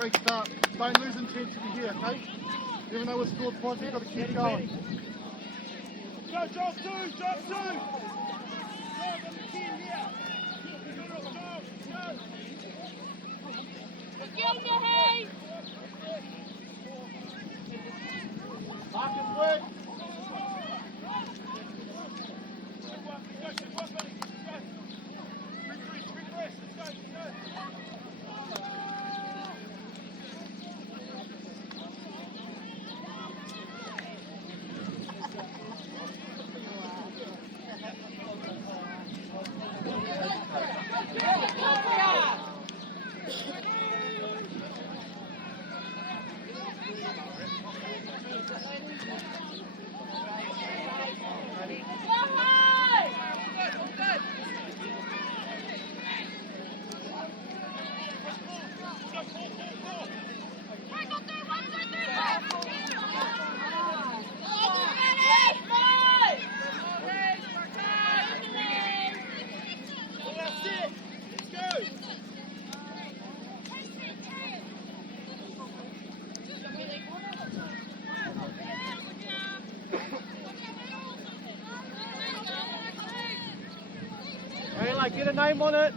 Great start. Don't lose intensity here, okay? Even though we're scored points, we've got to keep going. Go, drop two! Drop two! Mark and work. Get a name on it.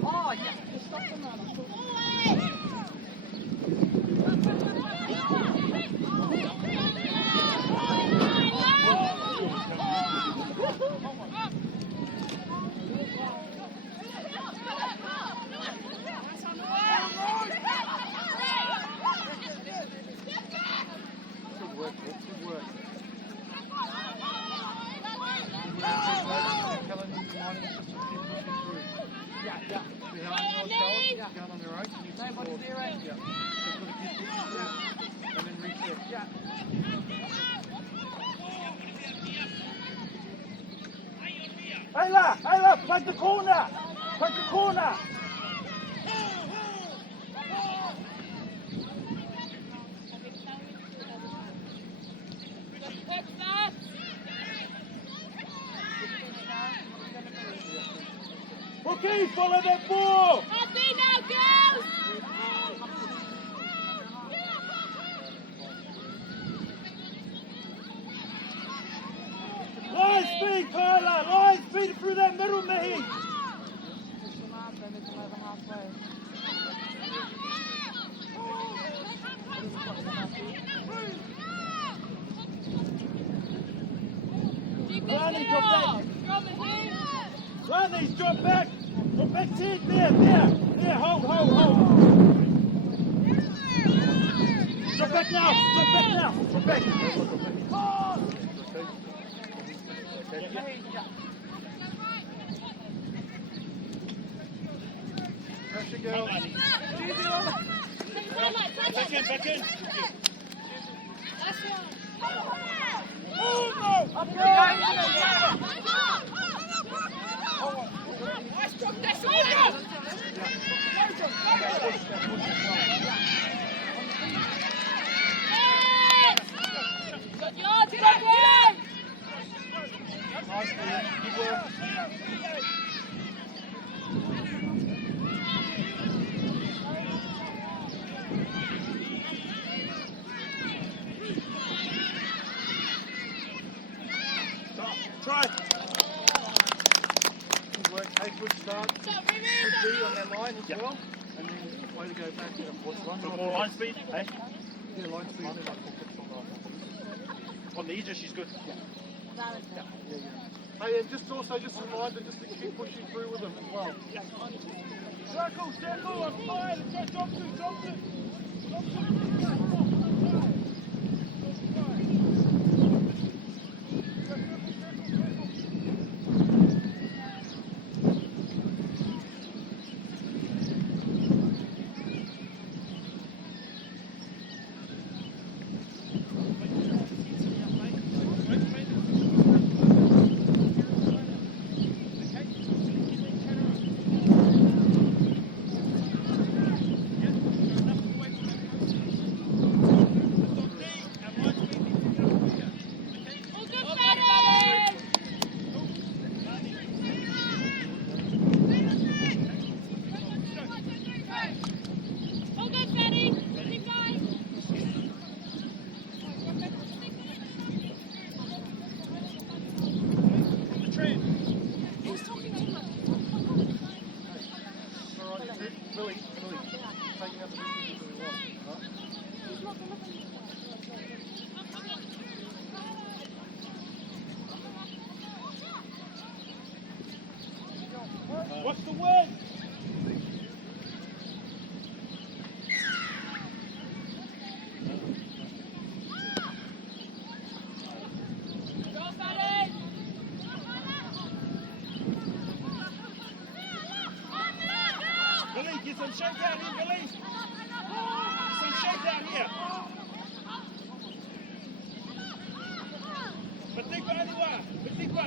Oh, yeah. Stop the man. Ayla, plug the corner! Plug the corner! Okay, follow that ball! Line speed, Carla! Line speed through that middle, Mihi! Ronnie, drop back! Ronnie, drop back! Drop back That's it. There. Hold. Drop back now. Drop back. Pressure, girls. Back in. Nice, Ian. Good work. Try. Good work. Take good start. Good D on that line as well. And then way to go back to what's run. Got more line speed, eh? Yeah, line speed. On the edge, she's good. Hey, and just a reminder just to keep pushing through with them as well. Circle, I'm fine. Let's go, jump to. Really, taking out the business really well. What's the word? Billy, get some shake down here, Billy. Some shake down here. Patikwa, Aliwa. Patikwa.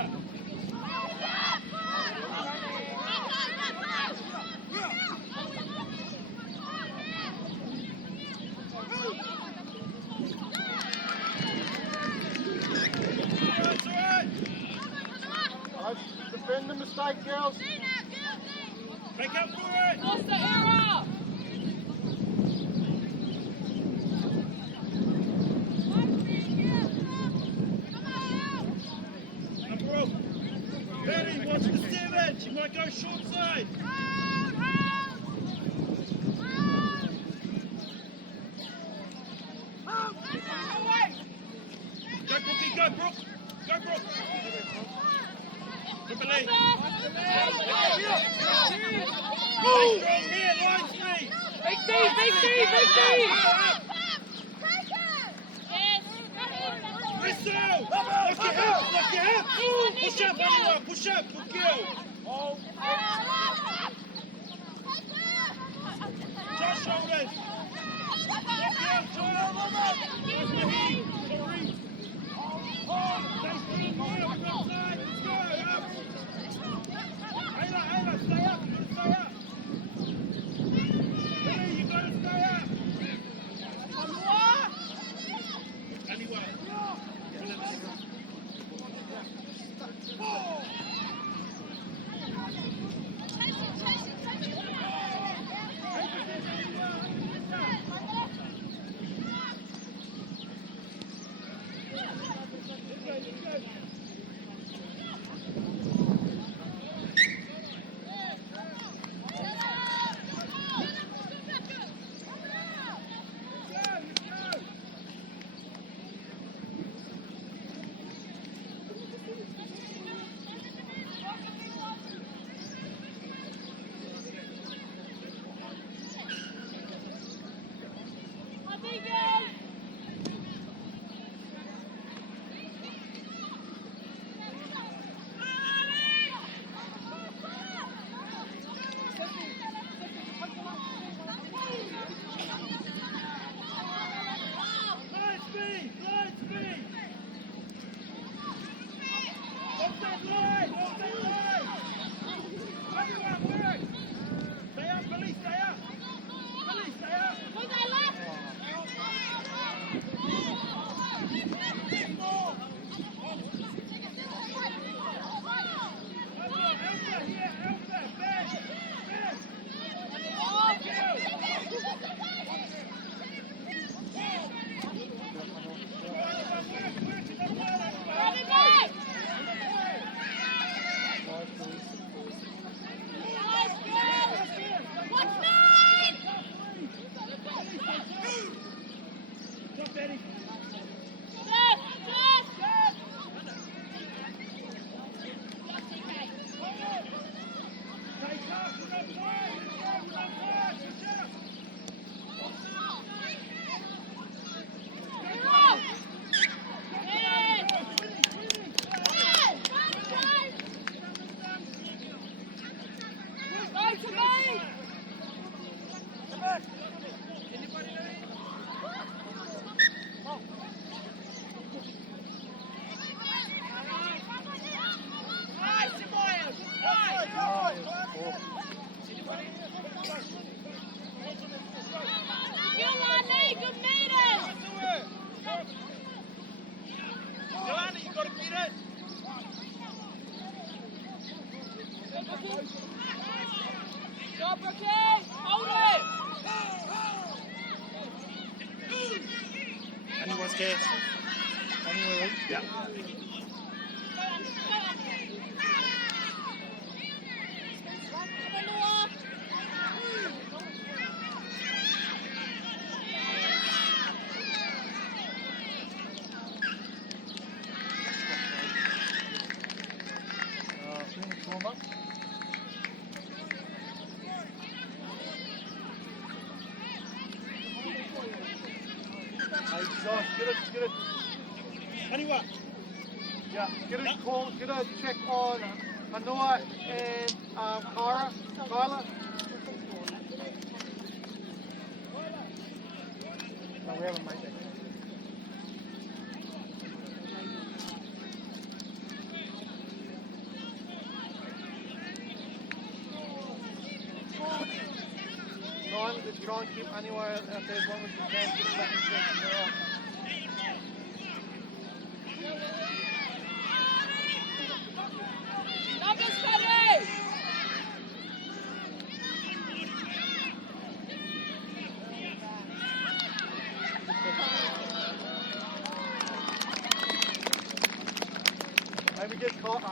It's all right. Nice. Defend the mistake, girls. Make up for it. What's the error? Number up. Betty wants to steal it. She might go short side. Go, Brookie, go, Brooke. Go, Brooke. Timberlake. Stay strong here, line speed. Big D! Whistle. Lock your hip. Push up, anyone. Push up. Good kill. Josh shoulders. Lock out, Josh. Nice to heat. Sorry. Stay strong here. We've got time. Let's go. Up. Ayla, stay up. You gotta stay up. Billy, you gotta stay up. Anyway. Good, Rodney. Good meters. Joanna, you got to get it. Go, Brookie. Hold it. Anyone's scared? Anyway, Yeah. Phoenix warm up. Hey, Josh, get it. Anyone? Yeah, get a call, get a check on Anua and Kyla. No, we haven't made that. Try and keep Anua out there as long as you can. Get it back in check and they're off. Number steady. Maybe get caught.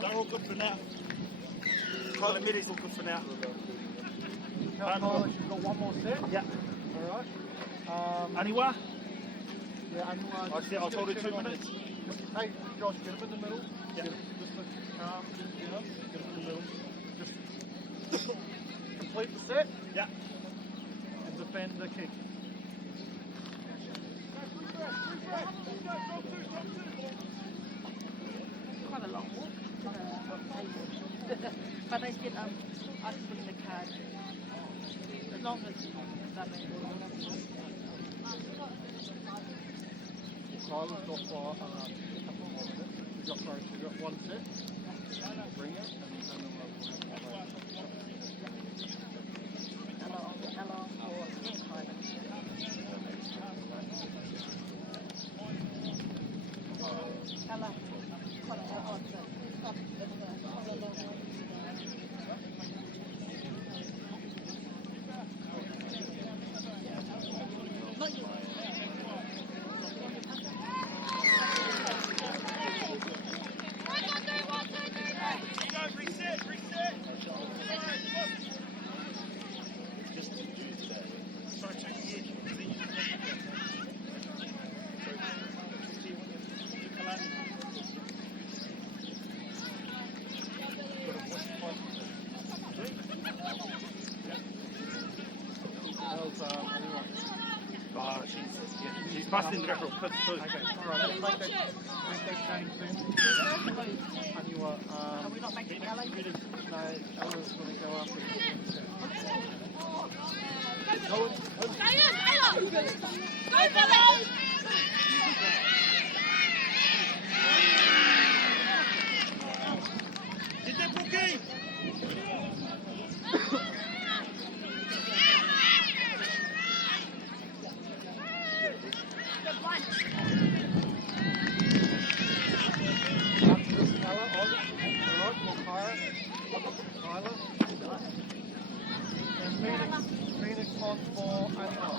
They're all good for now. Kyla Middy's all good for now. Tell Kyla she's got one more set. Yeah. Alright. Anywhere? Yeah, Anua. I told her 2 minutes. Hey, Josh, get him in the middle. Yeah. Get him, just look calm, you know, get him in the middle. Just complete the set Yeah. and defend the kick. Quite a long walk to the table. But I did ask for the card. As long as that makes Kyla's got for a couple more minutes. We've got one set. Bring it and then we'll have Ella or Ella, She's busting the record for 2. Okay, alright, let's make that change then. Anua, are we not making Ella? no, Ella's going to go after it. Stay in, Ella. Go, fellas. Get that bookie! Phoenix on for Anua.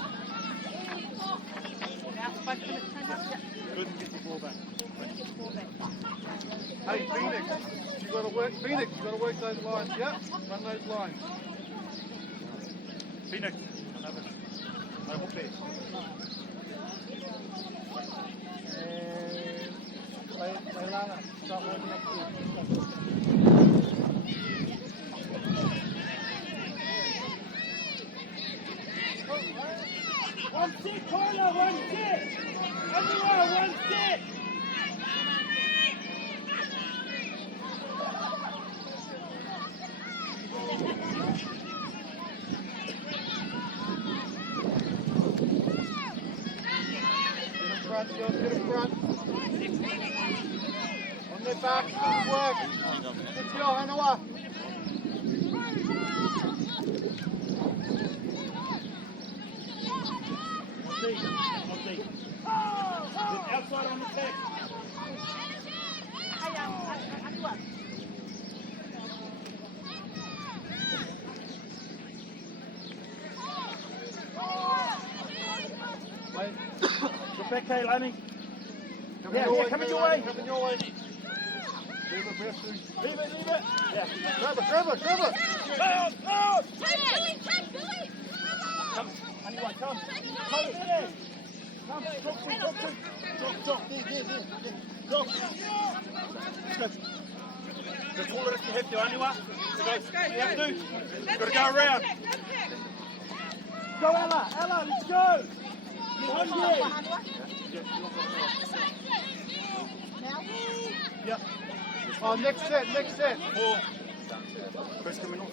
Good, get the ball back. Hey, Phoenix, you got to work. Phoenix, you got to work those lines. Yep, run those lines. Phoenix. No hook there. And Leilana, start working up to One stick, corner, one stick! Everywhere, one stick! Girls get in front. On their back. Good work. Good girl, Hanawa. Deep. Not deep. Look outside on the tech. Wait. Look back, Kaylani. Coming Yeah, your yeah, way, coming your Kaylani, way. Coming your way. Leave it, we have to. Leave it, leave it. Yeah. Grab it, grab it, grab it. Out, out. Take Come, anyway, come. Come there. Come, drop, drop, drop. There. Drop. Let's go. Just hold it if you have to, anyway. You have to. You've got to go around. Go, Ella, let's go. Behind you. Yeah. Oh, next set. Four. Chris coming off.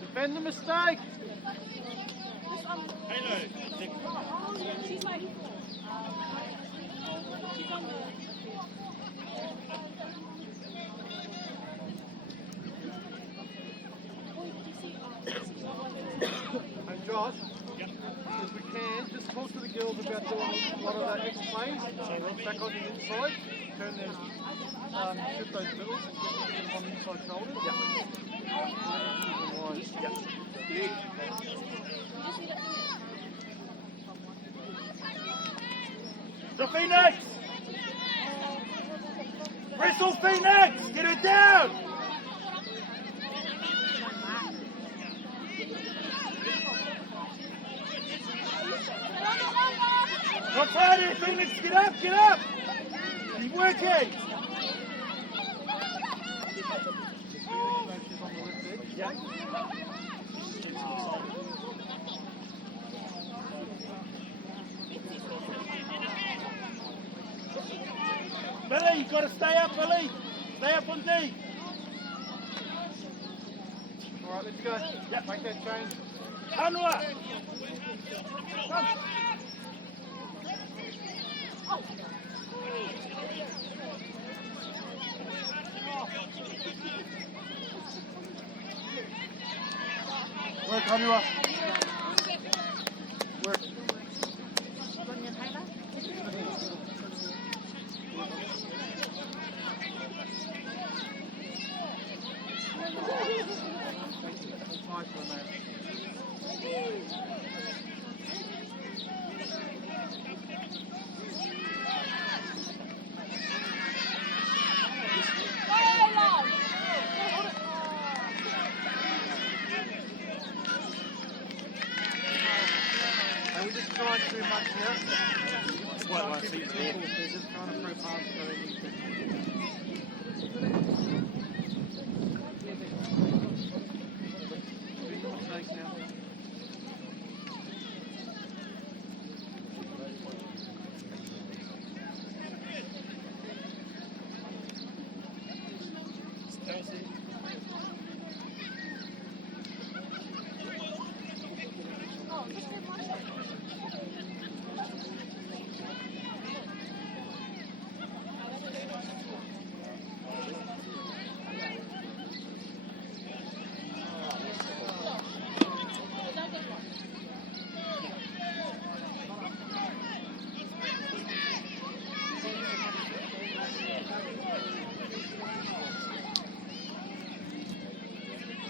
Defend the mistake. She's like, And Josh, if we can, just talk to the girls about doing a lot of that X-planes. Back on the inside, turn them, shoot those middles and get them on the inside shoulders. The Phoenix! Wrestle Phoenix! Get it down! Not Friday, Phoenix! Get up! Keep working! Yeah. Billy, you've got to stay up, Billy. Stay up on D. All right, let's go. Yep. Make that change. Anwar. Come. Work, Anua. Work. Nice one, man. Are we just trying too much here? That's why I see it there. They're just trying to prove hard so they need to. Do your mistake now.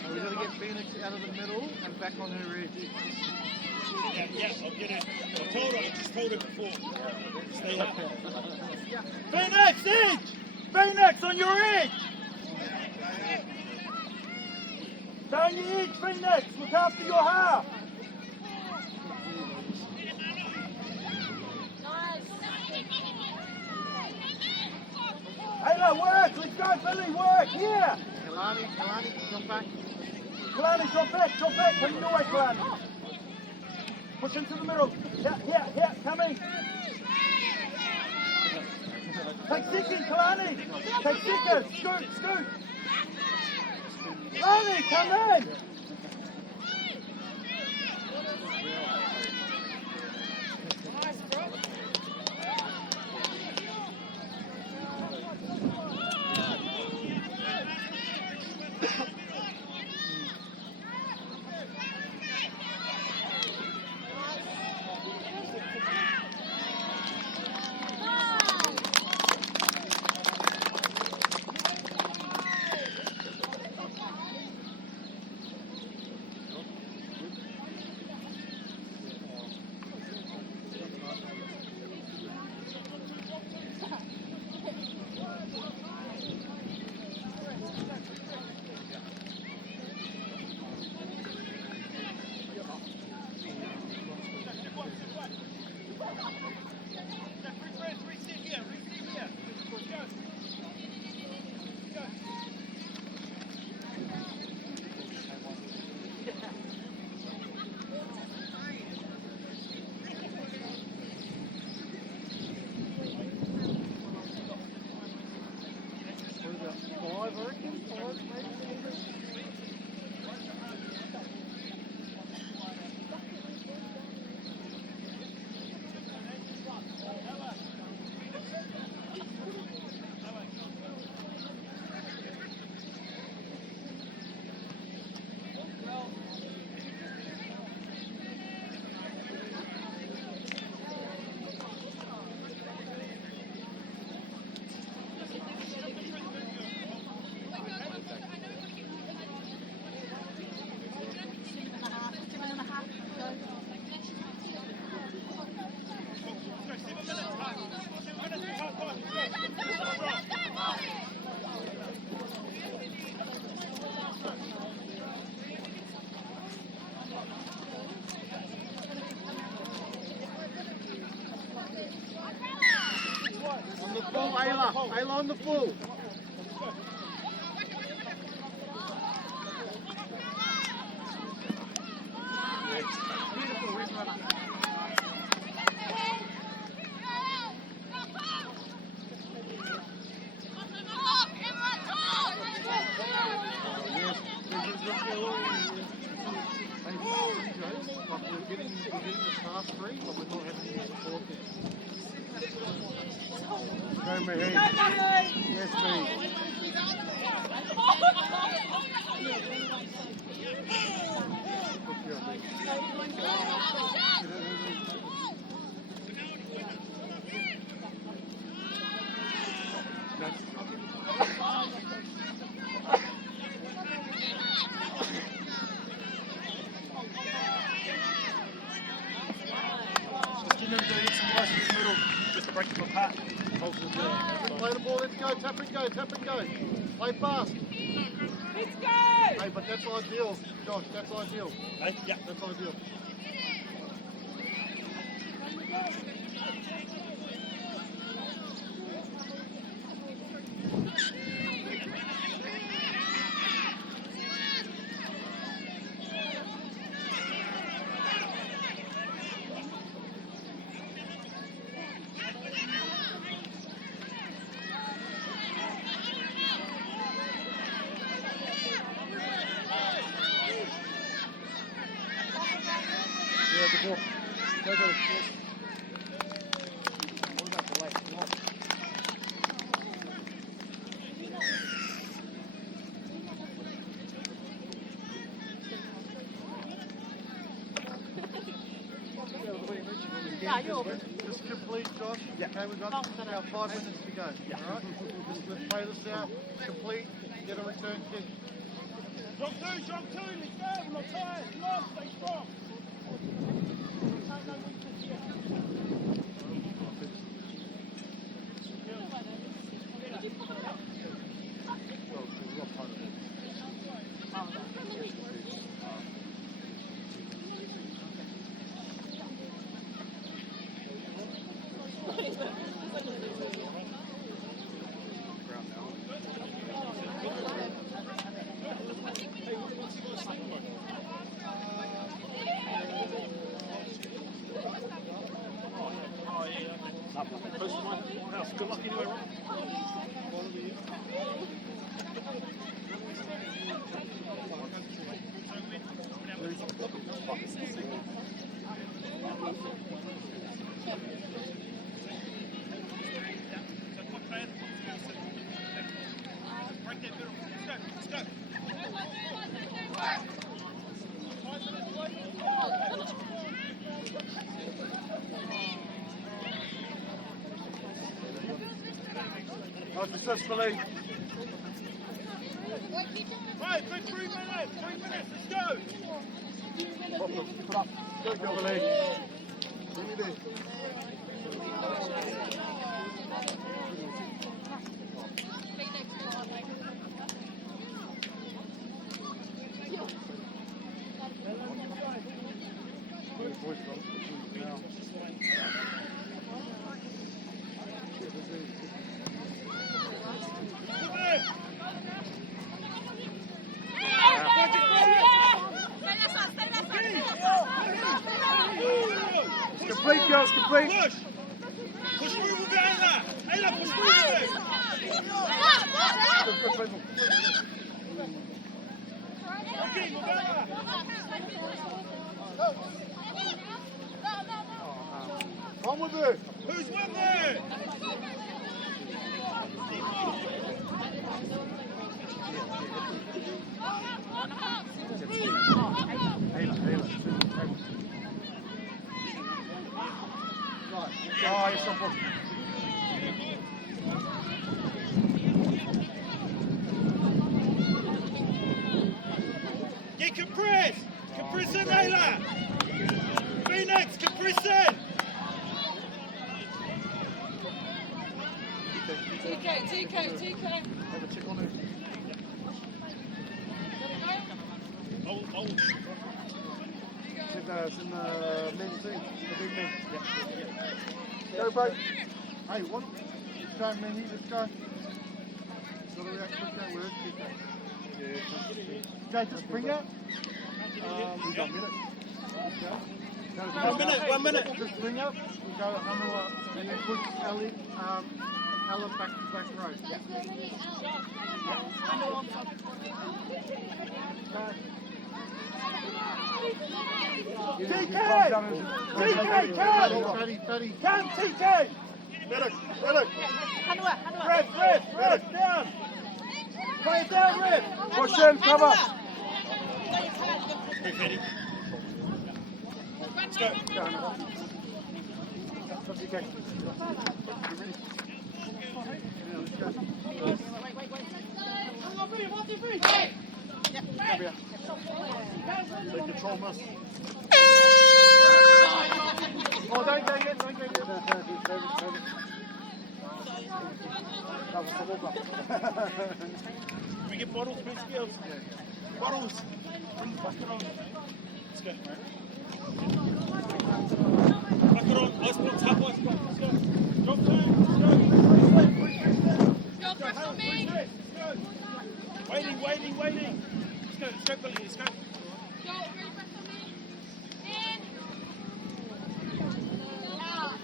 So we've got to get Phoenix out of the middle and back on her edge. Yeah, I'll get it. I just told her before. Stay up. Phoenix, edge! Phoenix on your edge! Down your edge, Phoenix. Look after your half. Ayla, work. Let's go, Billy. Work. Here. Kalani, come back. Kalani, drop back. Come your way, Kalani. Push into the middle. Here. Coming. Take second, Kalani. Take second. Scoot. Kalani, come in. Five, I reckon. Five, maybe. On the full, Ayla. Ayla on the full. Beautiful win runner. Yes, we're getting the pass free, but we're not having the support there. Go, Maheen. Yes, me. Just break them apart. Play the ball, let's go, tap and go. Play fast. Let's go! Hey, but that's ideal, Josh, that's ideal. Hey, yeah. That's ideal. Yeah, the ball. Go, go. Yes. What about the left? Come on. Yeah, you're open. Just complete, Josh. Yeah. Okay, we've got about 5 minutes to go. Yeah. All right? Just let's play this out. Complete. Get a return kick. Drop two, let's go. I'm not tired. Come on, stay strong. Well, we've got part of it. Good luck anyway, Rob. Nice successfully. Right, for 3 minutes, let's go! Put up. Go, Gilbert. What do you do? Complete, girls, complete. Push! Push through with it, Ayla! Ayla, push through with it! Okay, move Ayla! Come with it. Who's with it? Oh, it's not Get compress! Compress in, Ayla! Phoenix, compress in! TK. have a check on it. Oh. It's in the men's team, the big men. Go, bro. Hey, what? Let's go, man. Let's go. Got to react quick, that word. Okay, just bring it. We've got a minute. Okay. 1 minute. Just bring up, we go Hamua, and then push Ella back to back row. Yeah. TK, Can, TK! Medic! Hanua. Red, down! Play it down, Red! Push in, cover! Let's go. Okay. Take control, miss. Oh, don't go yet. That was the walk-up. Can we get bottles, please, girls? Bottles! Bring the bucket on. Let's go. Bucket on, ice box, half ice box. Let's go. Drop down. Go, press on me. Let's go. Waiting. Let's go, Billy, let's go. Go, ready, press on me. In. Out.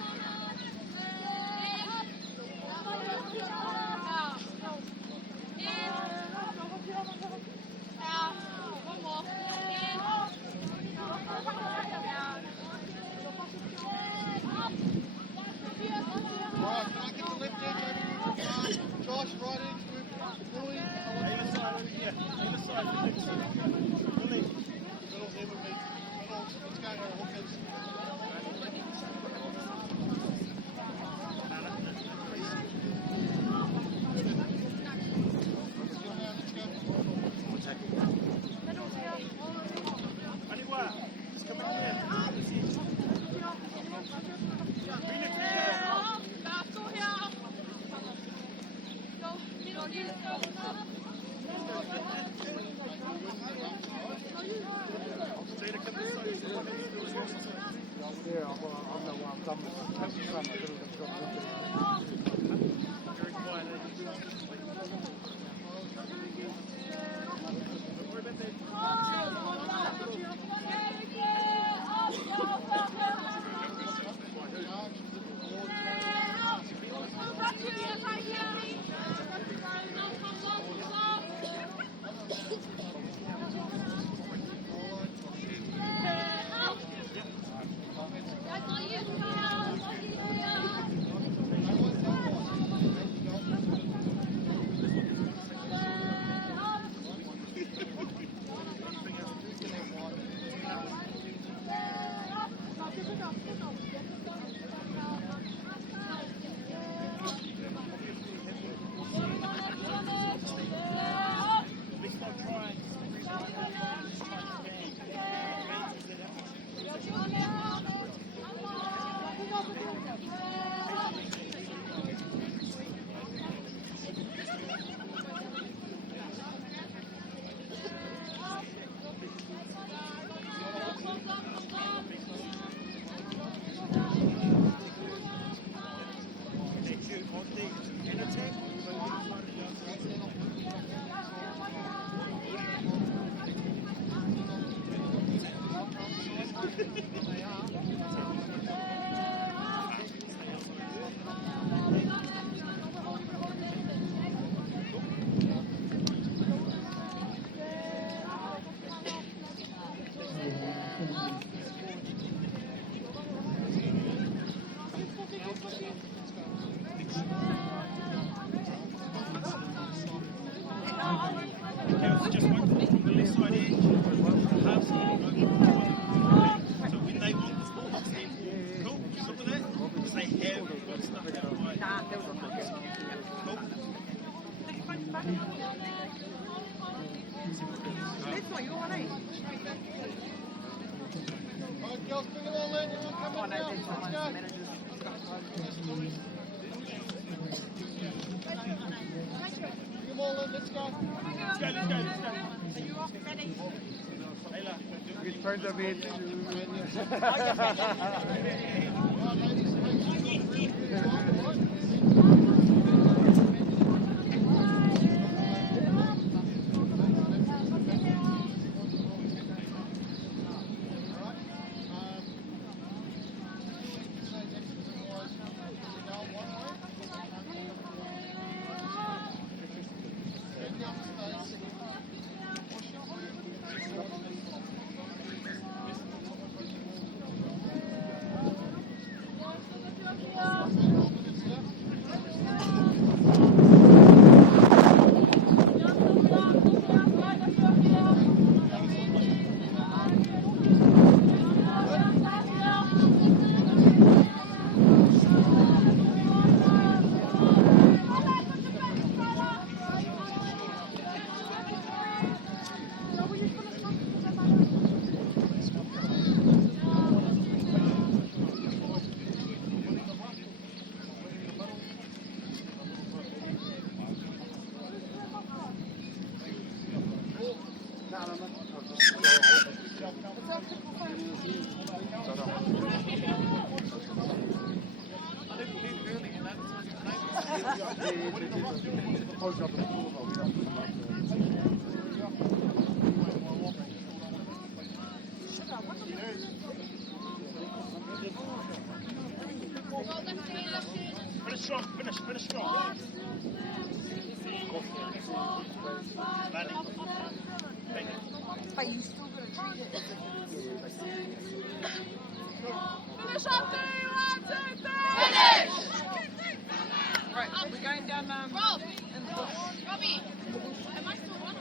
Out. One more. Right, can I get the left end? Josh, right in. Billy. Either side over here. Either side. Billy. Let's go, Hawkins. Anywhere. Just come in here. Bring it together. Stay to come this side. Yeah, I'm the one. I'm done with it. That's the same. I could have dropped it. Very quiet, eh? Don't worry about that. This one, you don't want to eat. Alright, girls, bring it all in. Everyone come Oh, on no, down. this Let's one, go. managers. Bring them all in. Let's go. Which part of it? Finish strong, finish strong. But you still gonna drink it. Finish up 3, 1, 2, 3. Right, we're going down Rob. in the bush. Robbie. Am I still on?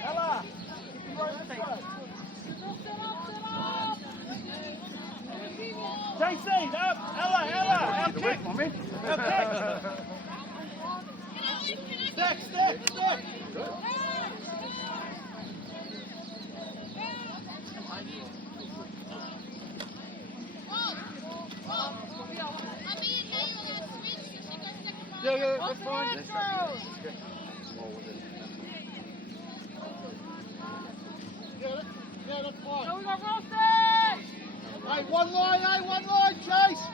Ella! JC, up! Ella! Up kick! Up kick! Stick! Yeah, that's fine. Yeah, that's fine. So we got Rossi. Hey, one line, Chase.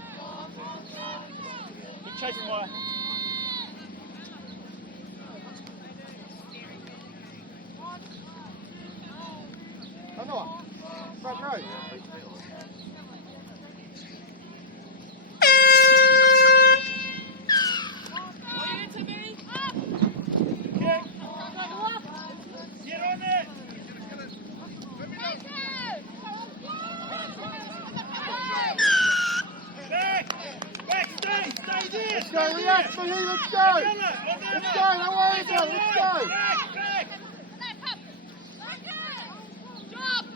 Good chase, fire. Another. Front row. Kick! Get on it! Back, stay there! Let's go, react, Billy, let's go. Let's go, no worries about it, let's go. Back!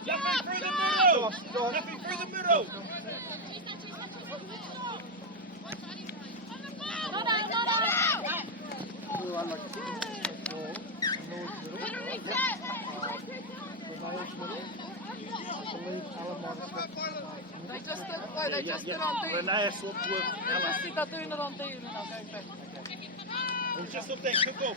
Nothing through the middle! Stop. Nothing through the middle! Everyone like ball, Norwich middle, Nails middle. I believe Alan might have They just did, no, they They just sit on the Renee swapped with Ella. just sit daar doen dan tegen en dan kijk weg. It's just up there, cook off.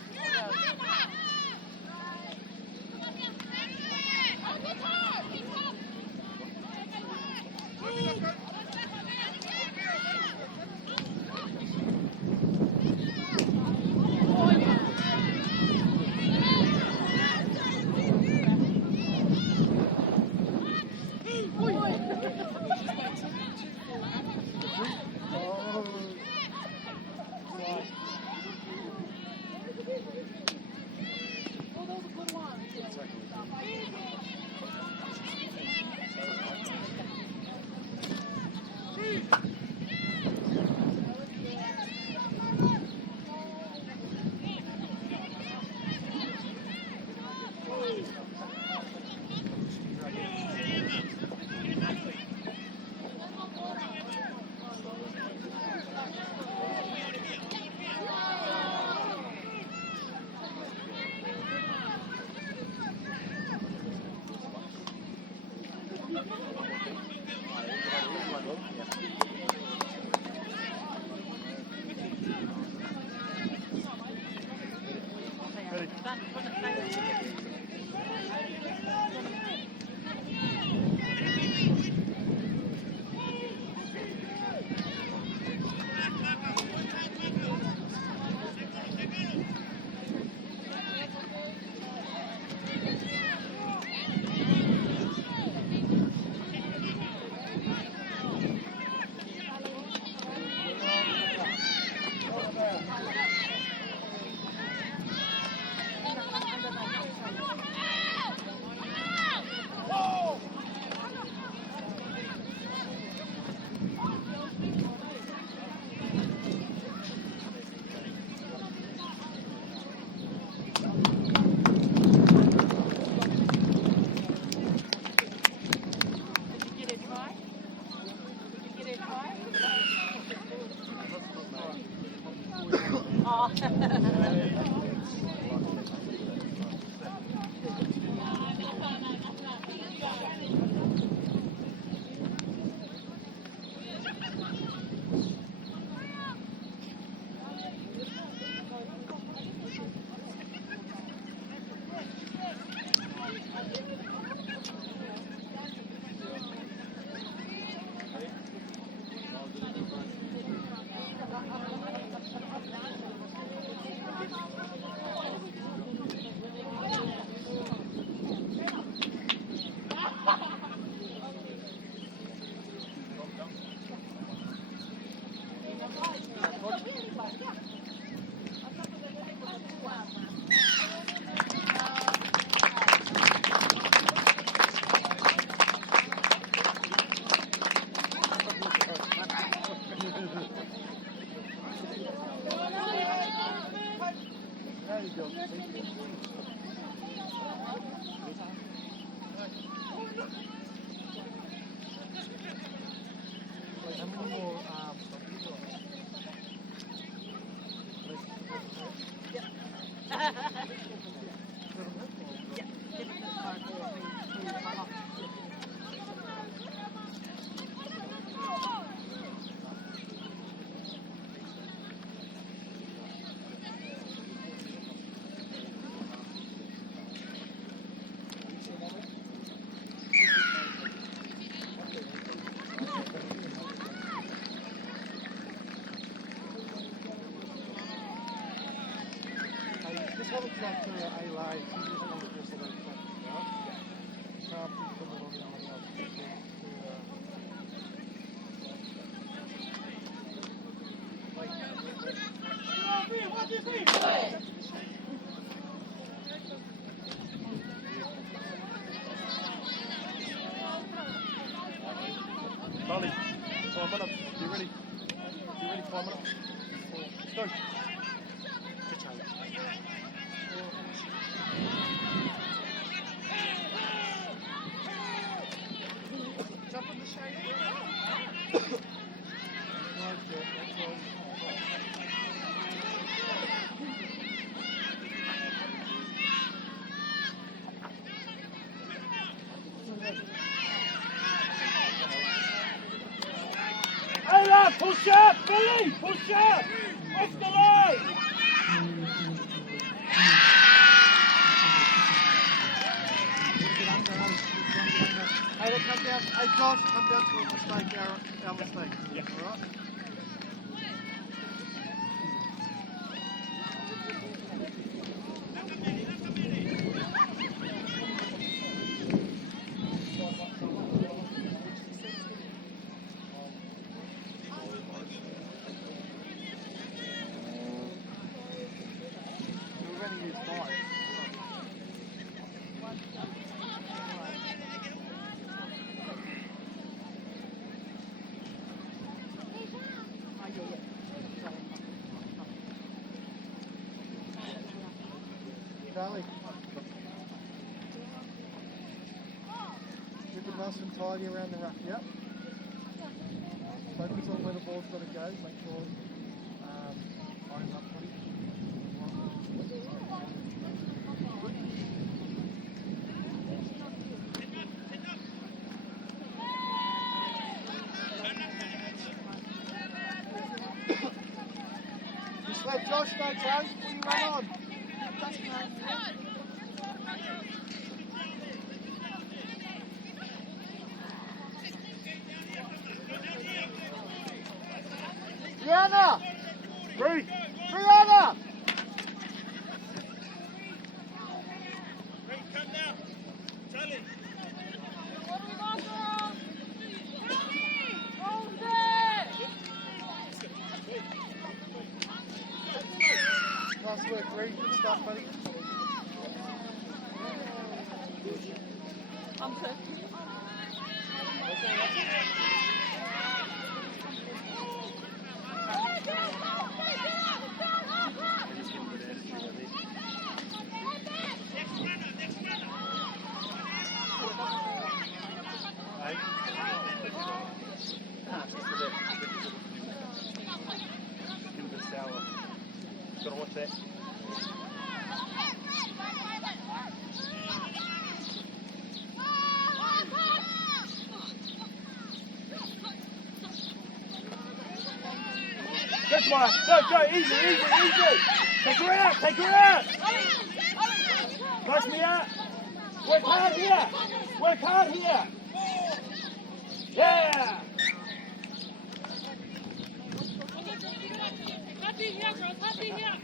Molly, climb on up. You ready? You ready? Climb on up. Go. Good challenge. Jump on the shade. Push up, Billy! Push up! Off the line! Hey, look, come down. Hey, Josh, come down to a mistake, our mistake. Yeah. All right? We're going to use 5. Charlie. Keep it nice and tidy around the ruck, yep. Focus on where the ball's got to go, make sure eyes up, buddy. Just let Josh know, Charlie, before you run on. Brianna! Free! Brianna! Come now! Charlie! Nice work, Reed. Good stuff, buddy. Gotta watch that. That's why. Go, easy. Take her out. Push me out. Work hard here. Yeah. Happy here, girls. Happy here.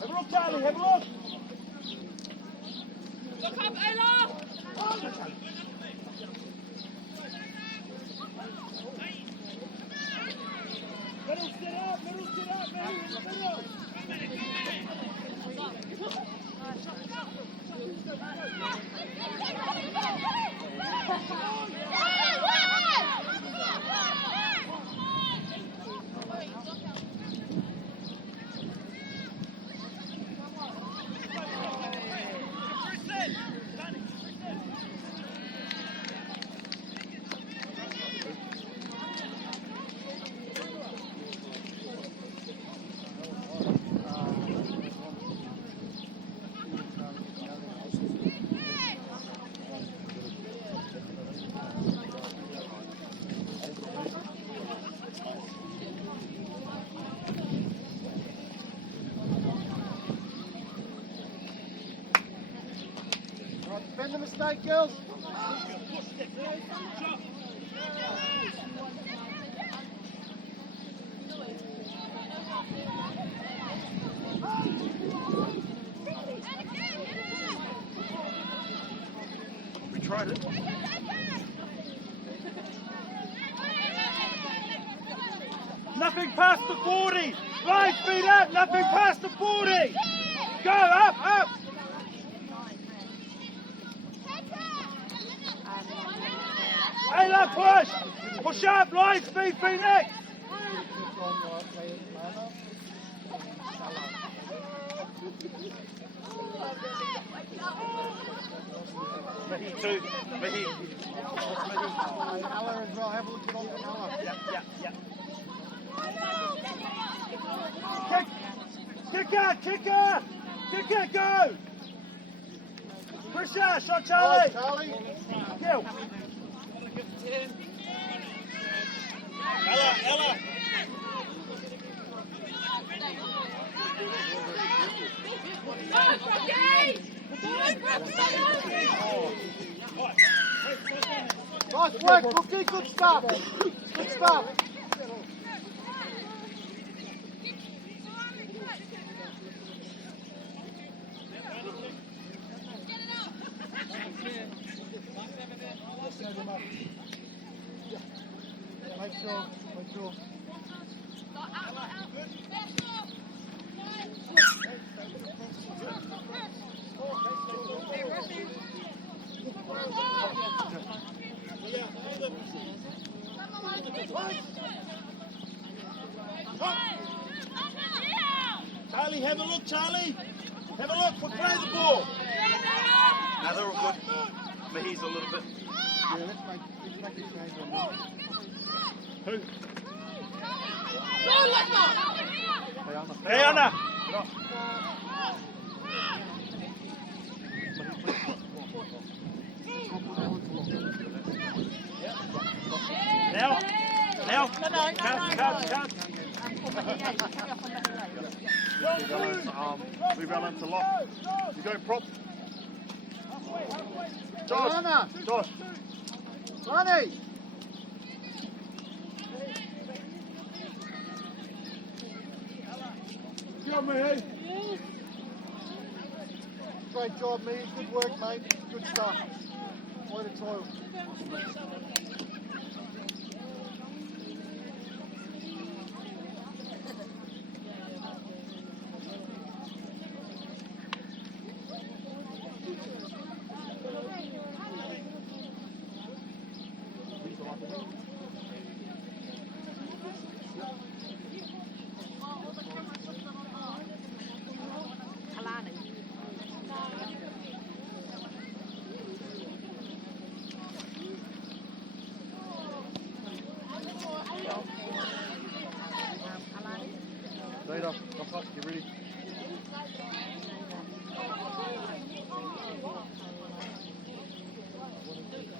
Have a look, Charlie. Have a look. Look up, Ella. Middle, sit up. Middle. Right, defend the mistake, girls. We tried it. Nothing past the 40. 5 feet up. Nothing past the 40. Go up. Ayla, push up, line speed, Phoenix. Just on right, play it, Lana. Mihi two. Mihi. What's Mihi? Ella as well. Have a look at all the Ella. Yeah. Kicker, go! Pressure, shot Charlie! Charlie. Go! Ella! Nice work, Rookie. Good stuff. Good stuff. Make sure. Charlie, have a look, Charlie! Have a look, we'll play the ball! Now they're all good. Mihi's a little bit. Yeah, let's make a change on that. Who? Hey, Hey, Anna! Now! Cut! We run into lock. You go prop. Anna. Josh. Ronnie. Go, Mihi. Great job, mate. Good work, mate. Good stuff. Way to toil. Later. Come up. Get ready.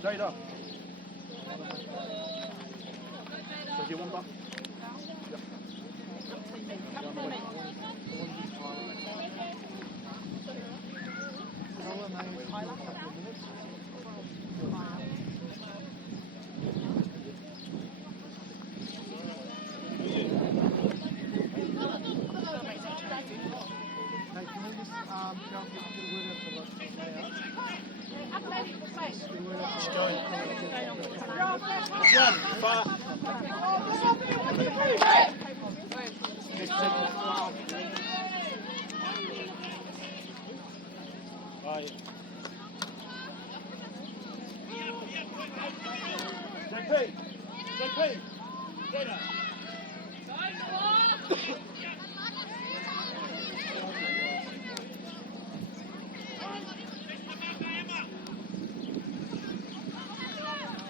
Jada. So you want that? JP! Jada!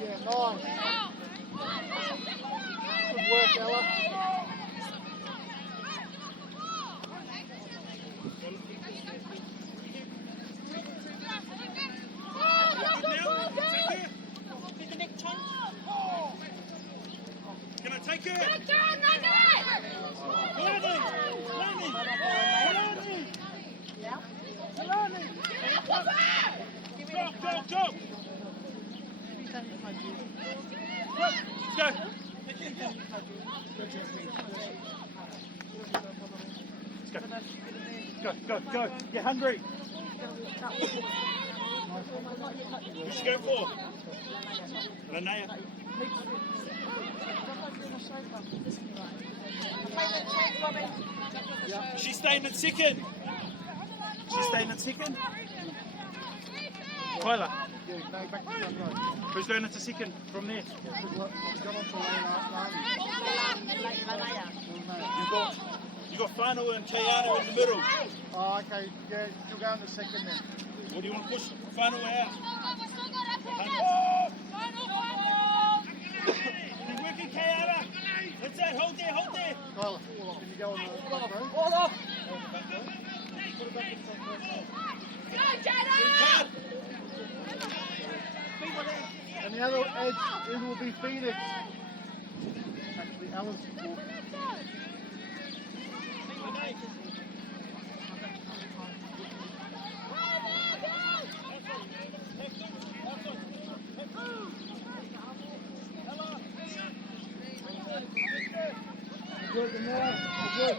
Yeah, nice. Good work, Ella. Can I take it? Go! Go. You're hungry. Who's she go for? Renee. She's staying in second. Tyler. Yeah, no, back to front row. Who's going into second from there? Good work. Got on to You got Whanau and Kayana in the middle. Oh, okay. Yeah, you'll go in the second then. What do you want to push Whanau out? Keep working, Kayana. That's it. Hold there, hold there. Tyler, can you go on the front row? All off. Go, Jada! And the other edge, it will be Phoenix. Actually, Alan's will. Good, good, good.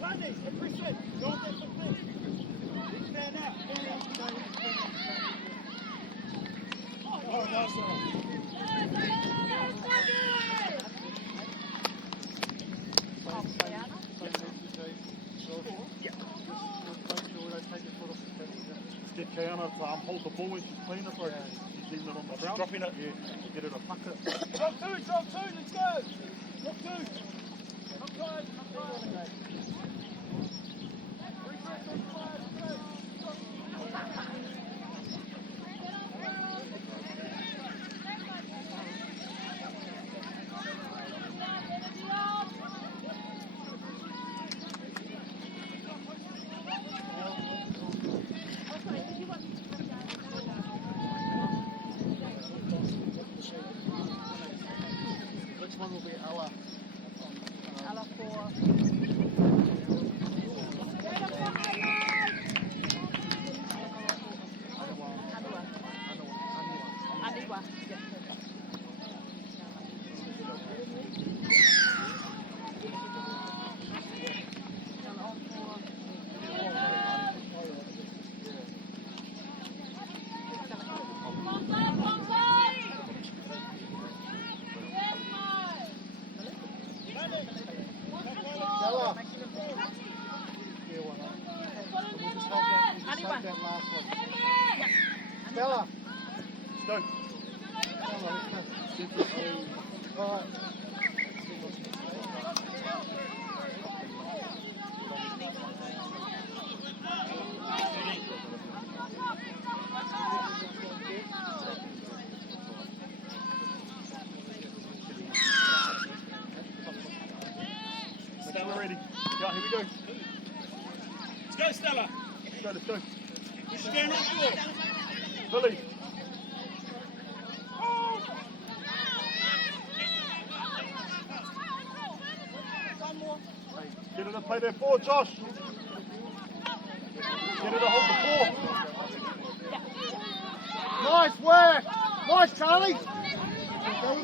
Randy, appreciate. Don't get the thing. Stand out. Oh, nice one. Get Kayana to hold the ball when she's playing it, like she's leaving it on the ground. Dropping it. Yeah, get her to puck it. Drop two, let's go. Drop two. Come close. Which one will be Ella? Ella for. Aniwa. Yes. Ella. Here, one. We'll just take that last one. Bella. Go. Bella, let's go. All right. Stella ready. Yeah, here we go. Let's go, Stella. Let's go. Stand on floor. Billy. Get her to play there forward, Josh. Get her to hold the ball. Nice work. Nice, Charlie. Nice, Bill.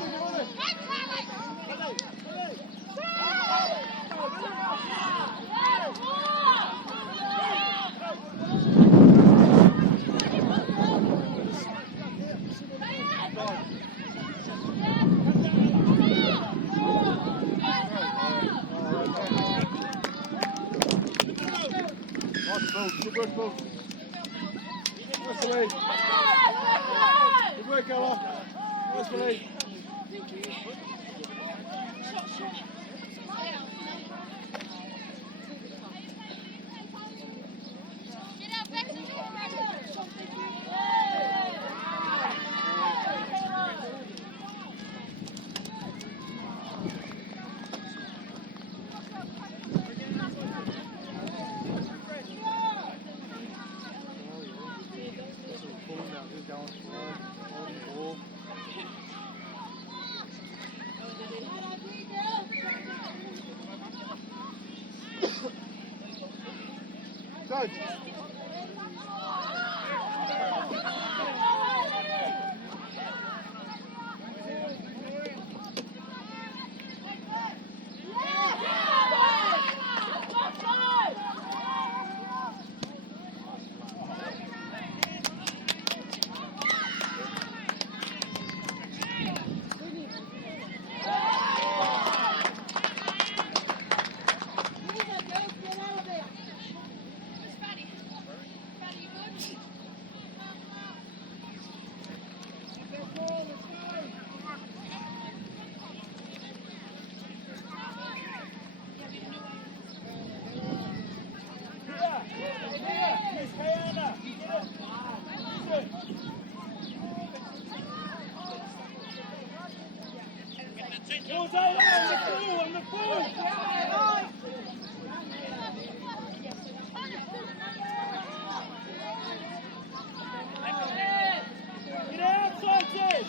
Good work, Bill. Nice lead. Good work, Ella. Nice lead. On the ball! Get out, Sanchez!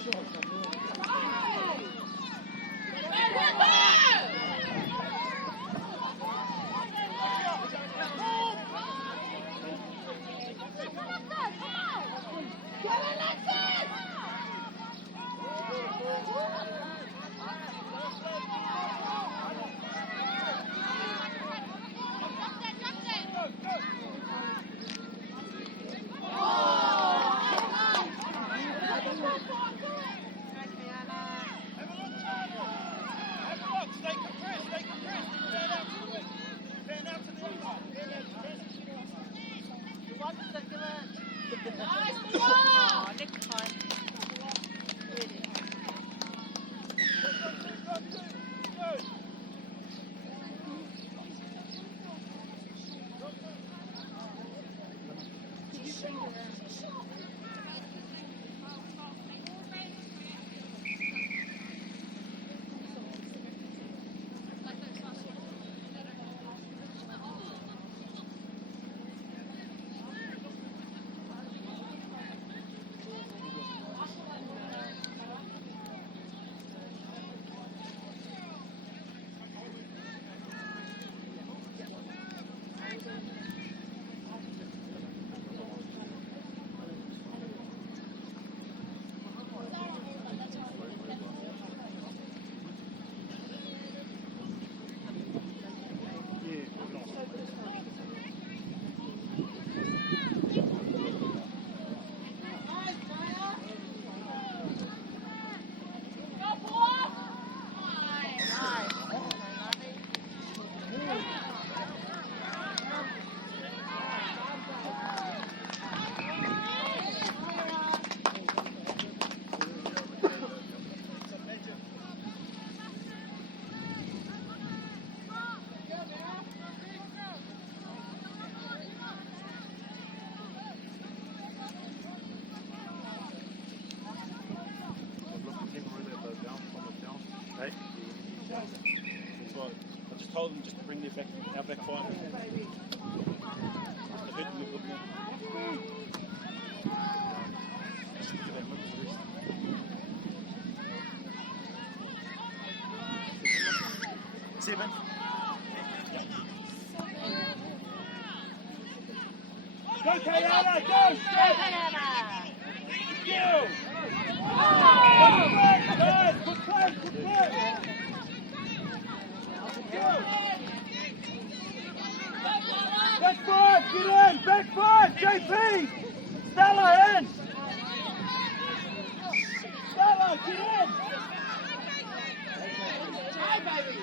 Oh, next time. Really. Hey? That's right. I just told them just to bring our back five. I hit them a bit more. Just look at that middle first. Seven. Go, Kayana! Go! Go! Good play! Good play! Back five! Get in! Back five! JP! Stella in! Stella, get in! Hi, baby.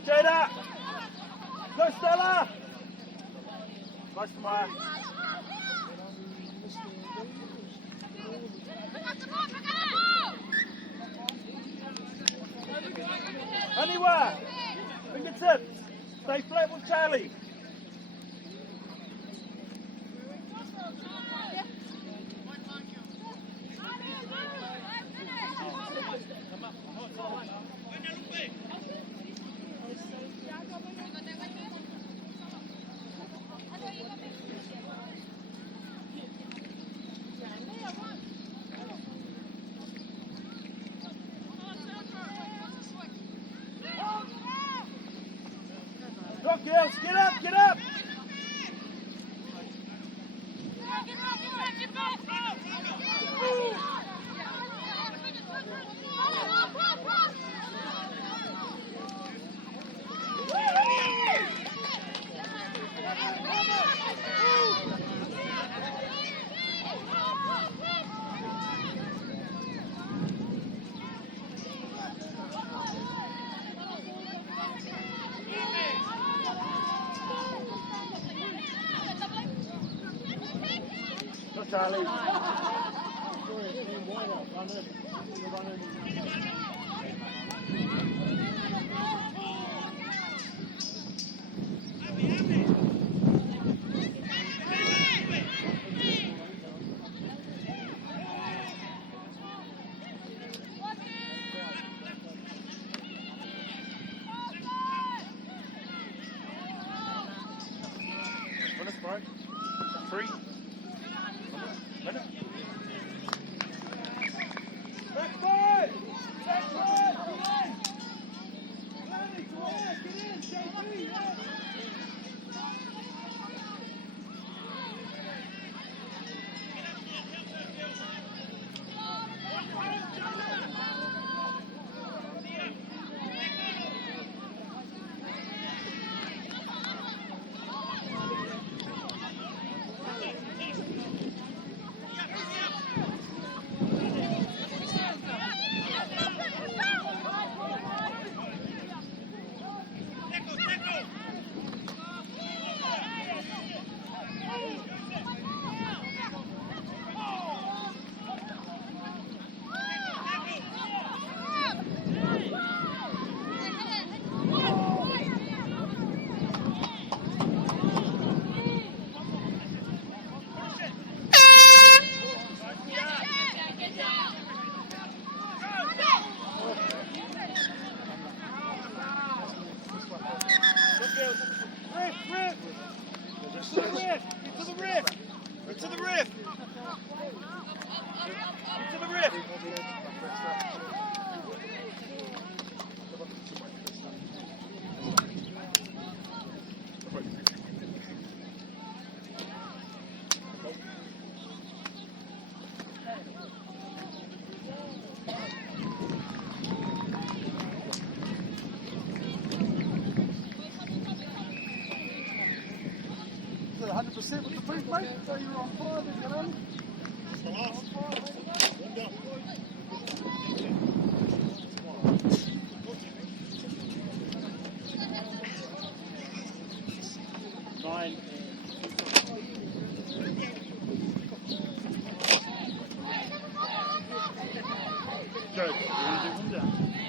Go, Jada! Go, Stella! Close to Maya. Anywhere! Fingertips! Stay flat with Charlie. Go, girls! Get up! Get up! Go, Charlie. Minutes, bro. 3. Minute. Backboard! Backboard! Come on! Early, come on, get in, JP, yeah. Riff! Get to the riff! Get to the riff! Get to the riff! Get to the riff! Is it 100% with the booth, mate? So you're on fire, then you're on. Nine. Good. You're going to do one down.